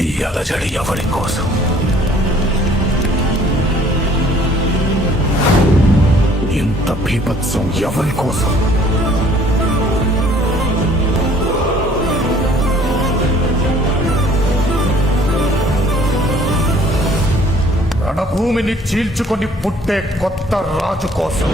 అలజడి ఎవరి కోసం? ఇంత బీభత్సం ఎవరి కోసం? రణభూమిని చీల్చుకొని పుట్టే కొత్త రాజు కోసం.